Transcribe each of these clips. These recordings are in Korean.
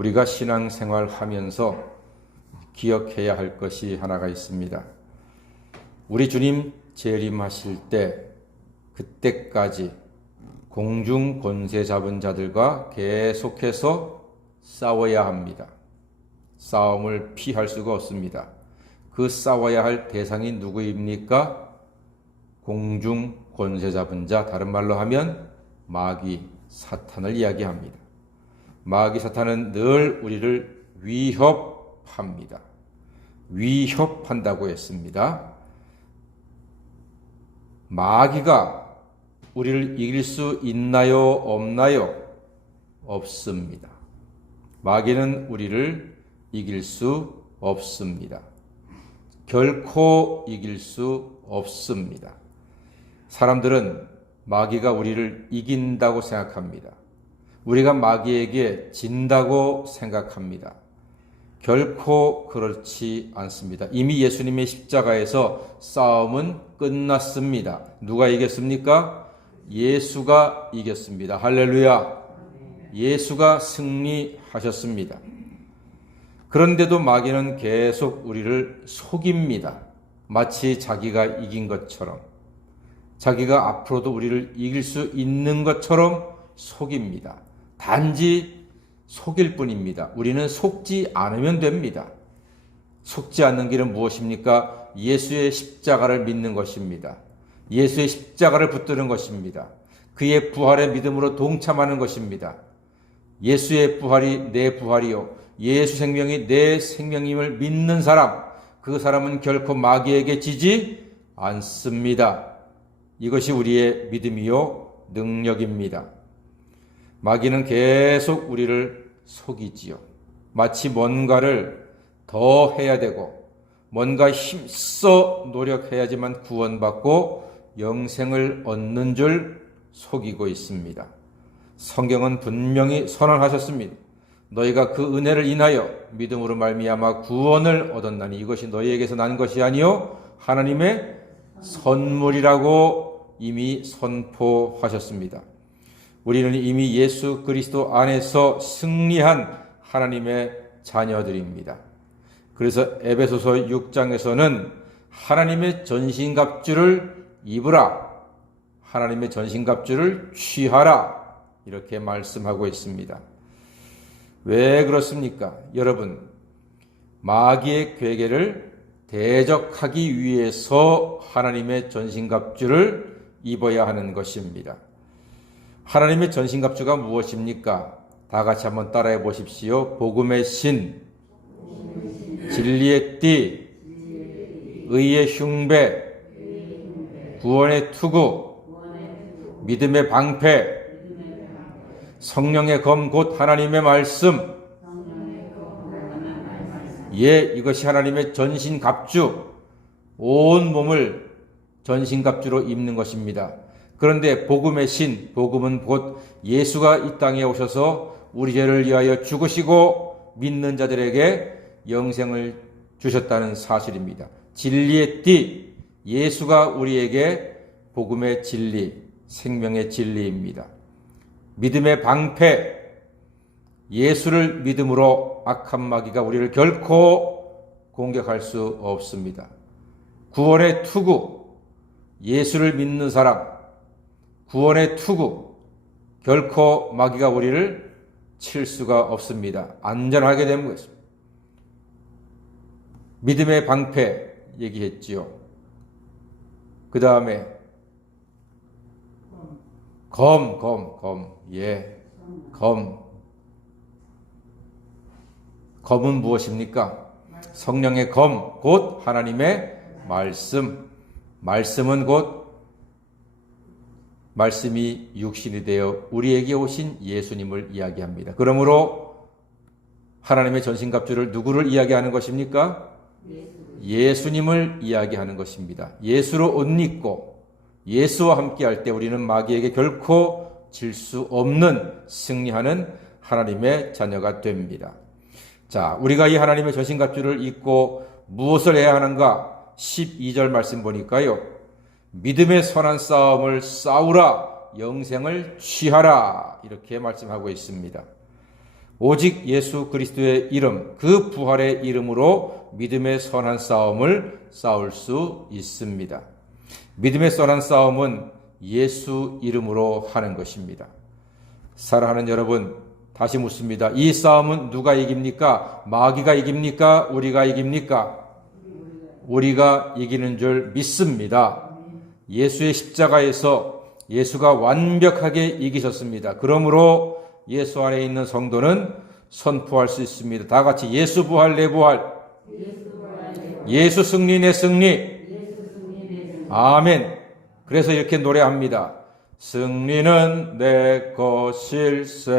우리가 신앙생활 하면서 기억해야 할 것이 하나가 있습니다. 우리 주님 재림하실 때 그때까지 공중 권세 잡은 자들과 계속해서 싸워야 합니다. 싸움을 피할 수가 없습니다. 그 싸워야 할 대상이 누구입니까? 공중 권세 잡은 자, 다른 말로 하면 마귀 사탄을 이야기합니다. 마귀 사탄은 늘 우리를 위협합니다. 위협한다고 했습니다. 마귀가 우리를 이길 수 있나요? 없나요? 없습니다. 마귀는 우리를 이길 수 없습니다. 결코 이길 수 없습니다. 사람들은 마귀가 우리를 이긴다고 생각합니다. 우리가 마귀에게 진다고 생각합니다. 결코 그렇지 않습니다. 이미 예수님의 십자가에서 싸움은 끝났습니다. 누가 이겼습니까? 예수가 이겼습니다. 할렐루야! 예수가 승리하셨습니다. 그런데도 마귀는 계속 우리를 속입니다. 마치 자기가 이긴 것처럼, 자기가 앞으로도 우리를 이길 수 있는 것처럼 속입니다. 단지 속일 뿐입니다. 우리는 속지 않으면 됩니다. 속지 않는 길은 무엇입니까? 예수의 십자가를 믿는 것입니다. 예수의 십자가를 붙드는 것입니다. 그의 부활의 믿음으로 동참하는 것입니다. 예수의 부활이 내 부활이요, 예수 생명이 내 생명임을 믿는 사람, 그 사람은 결코 마귀에게 지지 않습니다. 이것이 우리의 믿음이요 능력입니다. 마귀는 계속 우리를 속이지요. 마치 뭔가를 더 해야 되고 뭔가 힘써 노력해야지만 구원받고 영생을 얻는 줄 속이고 있습니다. 성경은 분명히 선언하셨습니다. 너희가 그 은혜를 인하여 믿음으로 말미암아 구원을 얻었나니 이것이 너희에게서 난 것이 아니요 하나님의 선물이라고 이미 선포하셨습니다. 우리는 이미 예수 그리스도 안에서 승리한 하나님의 자녀들입니다. 그래서 에베소서 6장에서는 하나님의 전신갑주를 입으라, 하나님의 전신갑주를 취하라, 이렇게 말씀하고 있습니다. 왜 그렇습니까? 여러분, 마귀의 괴계를 대적하기 위해서 하나님의 전신갑주를 입어야 하는 것입니다. 하나님의 전신갑주가 무엇입니까? 다 같이 한번 따라해 보십시오. 복음의 신, 진리의 띠, 의의 흉배, 구원의 투구, 믿음의 방패, 성령의 검 곧 하나님의 말씀. 예, 이것이 하나님의 전신갑주, 온 몸을 전신갑주로 입는 것입니다. 그런데 복음의 신, 복음은 곧 예수가 이 땅에 오셔서 우리 죄를 위하여 죽으시고 믿는 자들에게 영생을 주셨다는 사실입니다. 진리의 띠, 예수가 우리에게 복음의 진리, 생명의 진리입니다. 믿음의 방패, 예수를 믿음으로 악한 마귀가 우리를 결코 공격할 수 없습니다. 구원의 투구, 예수를 믿는 사람, 구원의 투구, 결코 마귀가 우리를 칠 수가 없습니다. 안전하게 되는 것입니다. 믿음의 방패 얘기했지요. 그 다음에 검. 예, 검은 무엇입니까? 성령의 검, 곧 하나님의 말씀. 말씀은 곧 말씀이 육신이 되어 우리에게 오신 예수님을 이야기합니다. 그러므로 하나님의 전신갑주를 누구를 이야기하는 것입니까? 예수님을 이야기하는 것입니다. 예수로 옷 입고 예수와 함께 할 때 우리는 마귀에게 결코 질 수 없는 승리하는 하나님의 자녀가 됩니다. 자, 우리가 이 하나님의 전신갑주를 입고 무엇을 해야 하는가? 12절 말씀 보니까요. 믿음의 선한 싸움을 싸우라, 영생을 취하라, 이렇게 말씀하고 있습니다. 오직 예수 그리스도의 이름, 그 부활의 이름으로 믿음의 선한 싸움을 싸울 수 있습니다. 믿음의 선한 싸움은 예수 이름으로 하는 것입니다. 사랑하는 여러분, 다시 묻습니다. 이 싸움은 누가 이깁니까? 마귀가 이깁니까? 우리가 이깁니까? 우리가 이기는 줄 믿습니다. 예수의 십자가에서 예수가 완벽하게 이기셨습니다. 그러므로 예수 안에 있는 성도는 선포할 수 있습니다. 다 같이 예수 부활 내 부활, 예수 승리 내 승리. 아멘. 그래서 이렇게 노래합니다. 승리는 내 것일세,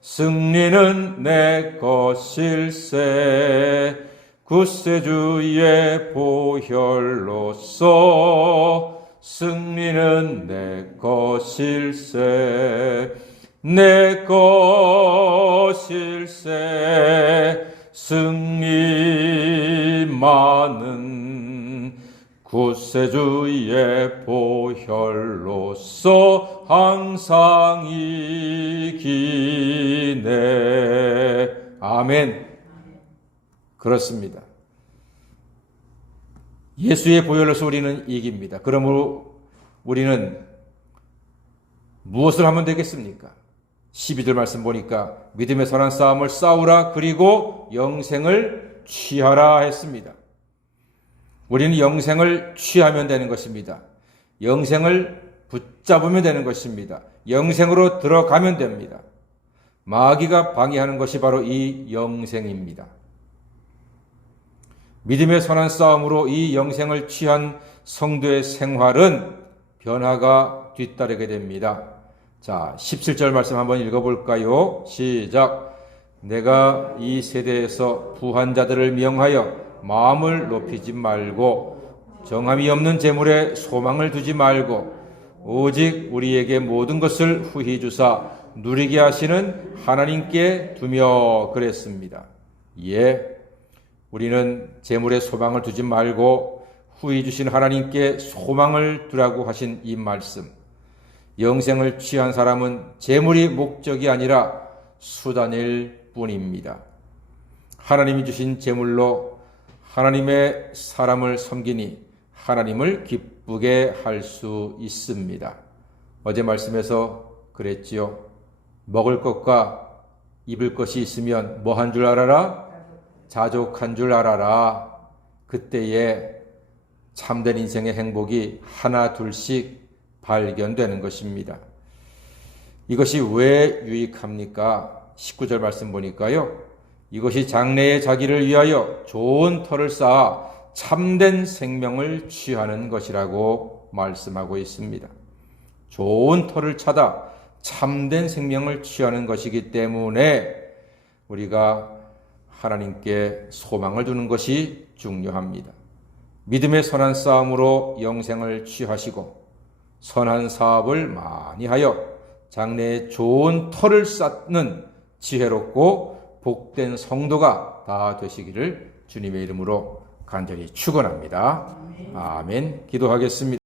승리는 내 것일세, 구세주의 보혈로서 승리는 내 것일세, 내 것일세, 승리만은 구세주의 보혈로서 항상 이기네. 아멘. 그렇습니다. 예수의 보혈로서 우리는 이깁니다. 그러므로 우리는 무엇을 하면 되겠습니까? 12절 말씀 보니까 믿음의 선한 싸움을 싸우라, 그리고 영생을 취하라 했습니다. 우리는 영생을 취하면 되는 것입니다. 영생을 붙잡으면 되는 것입니다. 영생으로 들어가면 됩니다. 마귀가 방해하는 것이 바로 이 영생입니다. 믿음의 선한 싸움으로 이 영생을 취한 성도의 생활은 변화가 뒤따르게 됩니다. 자, 17절 말씀 한번 읽어볼까요? 시작. 내가 이 세대에서 부한 자들을 명하여 마음을 높이지 말고 정함이 없는 재물에 소망을 두지 말고 오직 우리에게 모든 것을 후히 주사 누리게 하시는 하나님께 두며 그랬습니다. 예, 우리는 재물에 소망을 두지 말고 후히 주신 하나님께 소망을 두라고 하신 이 말씀. 영생을 취한 사람은 재물이 목적이 아니라 수단일 뿐입니다. 하나님이 주신 재물로 하나님의 사람을 섬기니 하나님을 기쁘게 할 수 있습니다. 어제 말씀에서 그랬지요. 먹을 것과 입을 것이 있으면 뭐 한 줄 알아라? 자족한 줄 알아라. 그때에 참된 인생의 행복이 하나 둘씩 발견되는 것입니다. 이것이 왜 유익합니까? 19절 말씀 보니까요. 이것이 장래의 자기를 위하여 좋은 터를 쌓아 참된 생명을 취하는 것이라고 말씀하고 있습니다. 좋은 터를 찾아 참된 생명을 취하는 것이기 때문에 우리가 하나님께 소망을 두는 것이 중요합니다. 믿음의 선한 싸움으로 영생을 취하시고 선한 사업을 많이 하여 장래에 좋은 터를 쌓는 지혜롭고 복된 성도가 다 되시기를 주님의 이름으로 간절히 축원합니다. 아멘. 기도하겠습니다.